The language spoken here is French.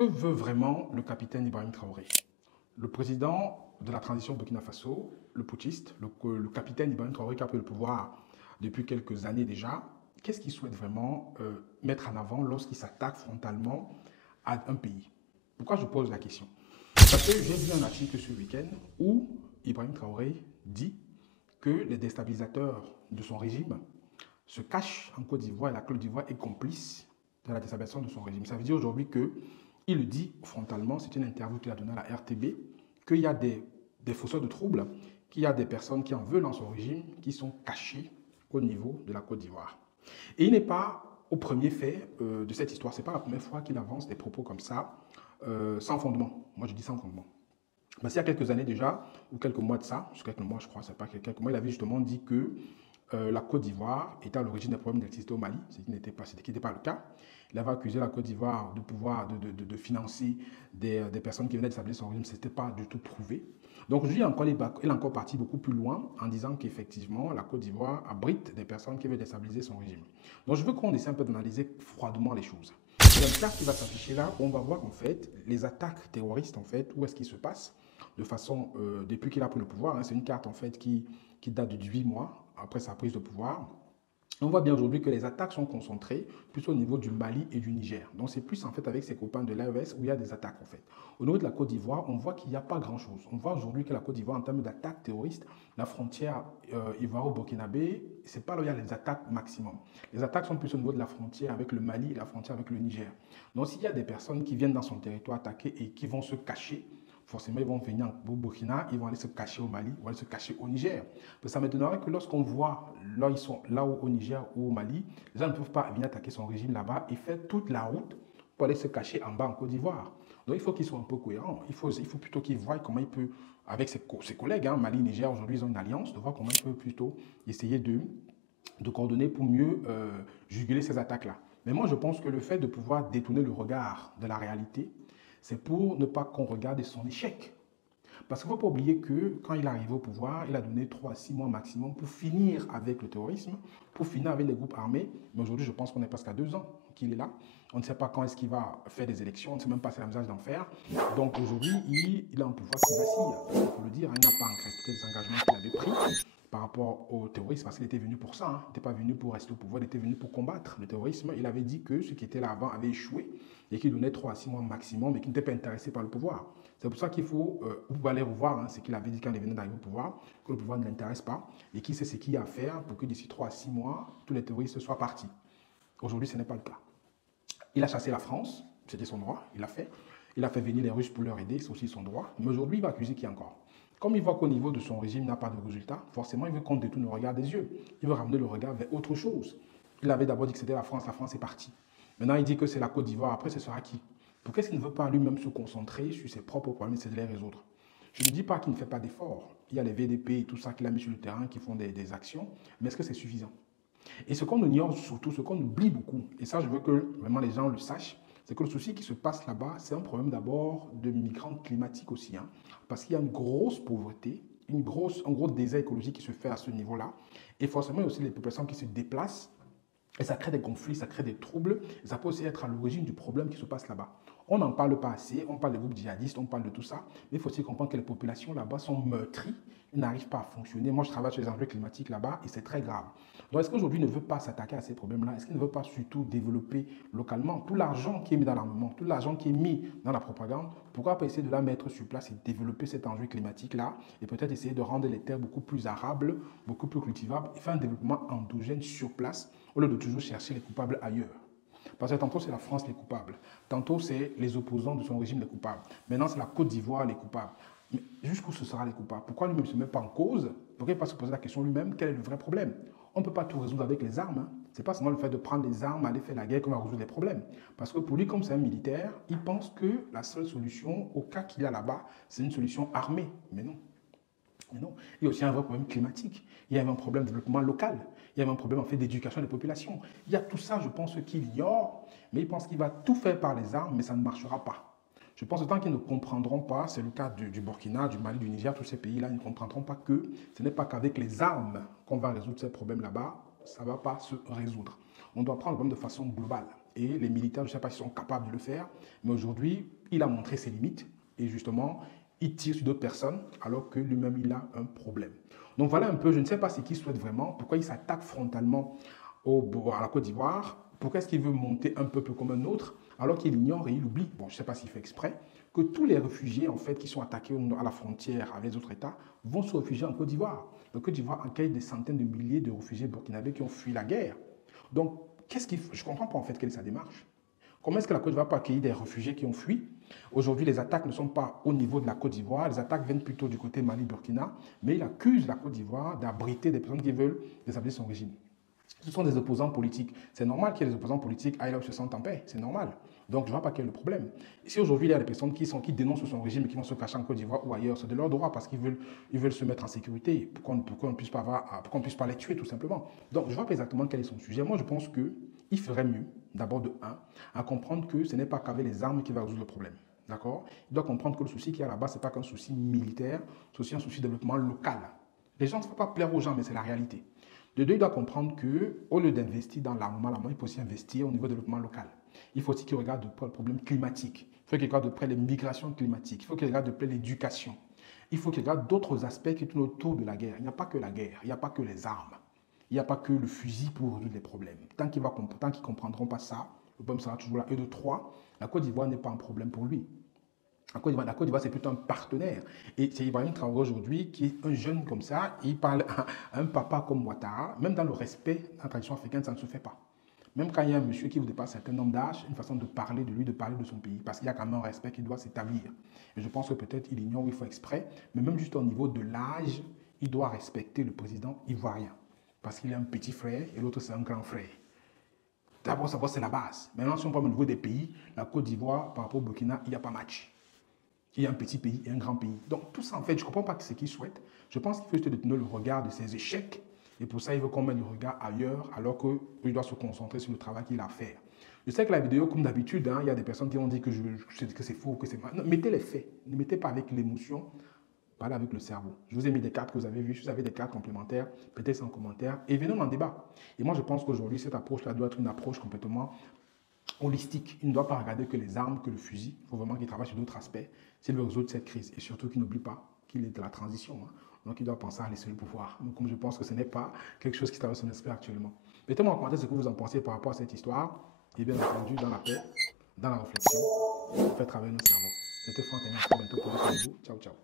Que veut vraiment le capitaine Ibrahim Traoré? Le président de la transition Burkina Faso, le putschiste, le capitaine Ibrahim Traoré qui a pris le pouvoir depuis quelques années déjà, qu'est-ce qu'il souhaite vraiment mettre en avant lorsqu'il s'attaque frontalement à un pays? Pourquoi je pose la question? Parce que j'ai vu un article ce week-end où Ibrahim Traoré dit que les déstabilisateurs de son régime se cachent en Côte d'Ivoire et la Côte d'Ivoire est complice de la déstabilisation de son régime. Ça veut dire aujourd'hui que il le dit frontalement, c'est une interview qu'il a donnée à la RTB, qu'il y a des fausseurs de troubles, qu'il y a des personnes qui en veulent dans son régime, qui sont cachées au niveau de la Côte d'Ivoire. Et il n'est pas au premier fait de cette histoire, ce n'est pas la première fois qu'il avance des propos comme ça, sans fondement. Moi je dis sans fondement. Parce qu'il y a quelques années déjà, ou quelques mois de ça, quelques mois je crois, c'est pas quelques mois, il avait justement dit que la Côte d'Ivoire était à l'origine des problèmes d'électricité au Mali, ce qui n'était pas le cas. Il avait accusé la Côte d'Ivoire de financer des personnes qui venaient de s'établir son régime, ce n'était pas du tout prouvé. Donc aujourd'hui, il est encore parti beaucoup plus loin en disant qu'effectivement, la Côte d'Ivoire abrite des personnes qui veulent déstabiliser son régime. Donc je veux qu'on essaie un peu d'analyser froidement les choses. Il y a une carte qui va s'afficher là, où on va voir en fait les attaques terroristes, en fait, où est-ce qu'ils se passent, de façon, depuis qu'il a pris le pouvoir. Hein, c'est une carte en fait qui date de 8 mois après sa prise de pouvoir. On voit bien aujourd'hui que les attaques sont concentrées plus au niveau du Mali et du Niger. Donc c'est plus en fait avec ses copains de l'AES où il y a des attaques en fait. Au niveau de la Côte d'Ivoire, on voit qu'il n'y a pas grand-chose. On voit aujourd'hui que la Côte d'Ivoire, en termes d'attaques terroristes, la frontière ivoiro-burkinabé, c'est pas là où il y a les attaques maximum. Les attaques sont plus au niveau de la frontière avec le Mali et la frontière avec le Niger. Donc s'il y a des personnes qui viennent dans son territoire attaquer et qui vont se cacher, forcément, ils vont venir au Burkina, ils vont aller se cacher au Mali, ils vont aller se cacher au Niger. Ça m'étonnerait que lorsqu'on voit là, ils sont là au Niger ou au Mali, les gens ne peuvent pas venir attaquer son régime là-bas et faire toute la route pour aller se cacher en bas en Côte d'Ivoire. Donc il faut qu'ils soient un peu cohérents. Il faut plutôt qu'ils voient comment il peut, avec ses collègues, hein, Mali, Niger, aujourd'hui ils ont une alliance, de voir comment il peut plutôt essayer de coordonner pour mieux juguler ces attaques-là. Mais moi je pense que le fait de pouvoir détourner le regard de la réalité, c'est pour ne pas qu'on regarde son échec. Parce qu'il ne faut pas oublier que quand il est arrivé au pouvoir, il a donné 3 à 6 mois maximum pour finir avec le terrorisme, pour finir avec les groupes armés. Mais aujourd'hui, je pense qu'on est presque à 2 ans qu'il est là. On ne sait pas quand est-ce qu'il va faire des élections, on ne sait même pas s'il envisage d'en faire. Donc aujourd'hui, il a un pouvoir qui vacille. Il faut le dire, il n'a pas respecté les engagements qu'il avait pris par rapport au terrorisme, parce qu'il était venu pour ça. Hein. Il n'était pas venu pour rester au pouvoir, il était venu pour combattre le terrorisme. Il avait dit que ceux qui étaient là avant avaient échoué et qu'il donnait 3 à 6 mois maximum et qu'il n'était pas intéressé par le pouvoir. C'est pour ça qu'il faut, vous pouvez aller revoir hein, ce qu'il avait dit quand il venait d'arriver au pouvoir, que le pouvoir ne l'intéresse pas et qu'il sait ce qu'il y a à faire pour que d'ici 3 à 6 mois, tous les terroristes soient partis. Aujourd'hui, ce n'est pas le cas. Il a chassé la France, c'était son droit, il l'a fait. Il a fait venir les Russes pour leur aider, c'est aussi son droit. Mais aujourd'hui, il va accuser qui encore? Comme il voit qu'au niveau de son régime, il n'a pas de résultat, forcément, il veut qu'on détourne le regard des yeux. Il veut ramener le regard vers autre chose. Il avait d'abord dit que c'était la France est partie. Maintenant, il dit que c'est la Côte d'Ivoire, après, ce sera qui? Pourquoi est-ce qu'il ne veut pas lui-même se concentrer sur ses propres problèmes et de les résoudre? Je ne dis pas qu'il ne fait pas d'efforts. Il y a les VDP et tout ça qu'il a mis sur le terrain qui font des actions, mais est-ce que c'est suffisant? Et ce qu'on ignore surtout, ce qu'on oublie beaucoup, et ça je veux que vraiment les gens le sachent, c'est que le souci qui se passe là-bas, c'est un problème d'abord de migrants climatiques aussi, hein, parce qu'il y a une grosse pauvreté, un gros désert écologique qui se fait à ce niveau-là, et forcément il y a aussi les populations qui se déplacent, et ça crée des conflits, ça crée des troubles, et ça peut aussi être à l'origine du problème qui se passe là-bas. On n'en parle pas assez, on parle des groupes djihadistes, on parle de tout ça, mais il faut aussi comprendre que les populations là-bas sont meurtries, ils n'arrivent pas à fonctionner. Moi, je travaille sur les enjeux climatiques là-bas et c'est très grave. Donc, est-ce qu'aujourd'hui, il ne veut pas s'attaquer à ces problèmes-là? Est-ce qu'il ne veut pas surtout développer localement tout l'argent qui est mis dans l'armement, tout l'argent qui est mis dans la propagande? Pourquoi pas essayer de la mettre sur place et développer cet enjeu climatique-là et peut-être essayer de rendre les terres beaucoup plus arables, beaucoup plus cultivables et faire un développement endogène sur place au lieu de toujours chercher les coupables ailleurs? Parce que tantôt c'est la France les coupables, tantôt c'est les opposants de son régime les coupables, maintenant c'est la Côte d'Ivoire les coupables. Mais jusqu'où ce sera les coupables? Pourquoi lui-même ne se met pas en cause? Pourquoi il ne pas se poser la question lui-même? Quel est le vrai problème? On ne peut pas tout résoudre avec les armes. Hein. Ce n'est pas seulement le fait de prendre les armes, aller faire la guerre qu'on va résoudre les problèmes. Parce que pour lui, comme c'est un militaire, il pense que la seule solution, au cas qu'il y a là-bas, c'est une solution armée. Mais non. Mais non. Il y a aussi un vrai problème climatique. Il y a un problème de développement local. Il y a un problème en fait d'éducation des populations. Il y a tout ça, je pense, qu'il ignore, mais il pense qu'il va tout faire par les armes, mais ça ne marchera pas. Je pense que tant qu'ils ne comprendront pas, c'est le cas du Burkina, du Mali, du Niger, tous ces pays-là, ils ne comprendront pas que ce n'est pas qu'avec les armes qu'on va résoudre ces problèmes là-bas, ça ne va pas se résoudre. On doit prendre le problème de façon globale. et les militaires, je ne sais pas s'ils sont capables de le faire, mais aujourd'hui, il a montré ses limites et justement, il tire sur d'autres personnes alors que lui-même, il a un problème. Donc voilà un peu, je ne sais pas ce qu'il souhaite vraiment, pourquoi il s'attaque frontalement à la Côte d'Ivoire, pourquoi est-ce qu'il veut monter un peuple comme un autre alors qu'il ignore et il oublie, bon, je ne sais pas s'il fait exprès, que tous les réfugiés en fait qui sont attaqués à la frontière avec les autres États vont se réfugier en Côte d'Ivoire. La Côte d'Ivoire accueille des centaines de milliers de réfugiés burkinabés qui ont fui la guerre. Donc, je ne comprends pas en fait quelle est sa démarche. Comment est-ce que la Côte d'Ivoire peut accueillir des réfugiés qui ont fui? Aujourd'hui, les attaques ne sont pas au niveau de la Côte d'Ivoire, les attaques viennent plutôt du côté Mali-Burkina, mais il accuse la Côte d'Ivoire d'abriter des personnes qui veulent déstabiliser son régime. Ce sont des opposants politiques. C'est normal qu'il y ait des opposants politiques aillent là où se sentent en paix. C'est normal. Donc, je ne vois pas quel est le problème. Et si aujourd'hui, il y a des personnes qui dénoncent son régime et qui vont se cacher en Côte d'Ivoire ou ailleurs, c'est de leur droit parce qu'ils veulent se mettre en sécurité pour qu'on ne puisse pas les tuer, tout simplement. Donc, je ne vois pas exactement quel est son sujet. Moi, je pense qu'il ferait mieux, d'abord de un, à comprendre que ce n'est pas qu'avec les armes qu'il va résoudre le problème. D'accord? Il doit comprendre que le souci qu'il y a là-bas, ce n'est pas qu'un souci militaire, c'est aussi un souci de développement local. Les gens ne faut pas plaire aux gens, mais c'est la réalité. De deux, il doit comprendre qu'au lieu d'investir dans l'armement, il faut aussi investir au niveau du développement local. Il faut aussi qu'il regarde de près le problème climatique. Il faut qu'il regarde de près les migrations climatiques. Il faut qu'il regarde de près l'éducation. Il faut qu'il regarde d'autres aspects qui tournent autour de la guerre. Il n'y a pas que la guerre, il n'y a pas que les armes, il n'y a pas que le fusil pour résoudre les problèmes. Tant qu'ils ne comprendront pas ça, le problème sera toujours là. Et de trois, la Côte d'Ivoire n'est pas un problème pour lui. La Côte d'Ivoire, c'est plutôt un partenaire. Et c'est Ibrahim Traoré aujourd'hui qui est un jeune comme ça. Il parle à un papa comme Ouattara. Même dans le respect de la tradition africaine, ça ne se fait pas. Même quand il y a un monsieur qui vous dépasse un certain nombre d'âge, une façon de parler de lui, de parler de son pays. Parce qu'il y a quand même un respect qui doit s'établir. Et je pense que peut-être il ignore où il faut exprès. Mais même juste au niveau de l'âge, il doit respecter le président ivoirien. Parce qu'il est un petit frère et l'autre c'est un grand frère. D'abord, c'est la base. Maintenant, si on parle au niveau des pays, la Côte d'Ivoire par rapport au Burkina, il n'y a pas match. Il y a un petit pays et un grand pays. Donc tout ça, en fait, je ne comprends pas ce qu'il souhaite. Je pense qu'il faut juste détenir le regard de ses échecs. Et pour ça, il veut qu'on mette le regard ailleurs, alors qu'il doit se concentrer sur le travail qu'il a à faire. Je sais que la vidéo, comme d'habitude, il y a des personnes qui vont dire que c'est faux, que c'est mal. Non, mettez les faits. Ne mettez pas avec l'émotion, parlez avec le cerveau. Je vous ai mis des cartes que vous avez vues. Si vous avez des cartes complémentaires, mettez-les en commentaire et venez en débat. Et moi, je pense qu'aujourd'hui, cette approche-là doit être une approche complètement holistique. Il ne doit pas regarder que les armes, que le fusil. Il faut vraiment qu'il travaille sur d'autres aspects s'il veut résoudre cette crise. Et surtout qu'il n'oublie pas qu'il est de la transition. Donc il doit penser à laisser le pouvoir. Donc comme je pense que ce n'est pas quelque chose qui traverse son esprit actuellement. Mettez-moi en commentaire ce que vous en pensez par rapport à cette histoire. Et bien entendu, dans la paix, dans la réflexion, faites travailler nos cerveaux. C'était Franck Agnès, à bientôt pour une autre vidéo. Ciao, ciao.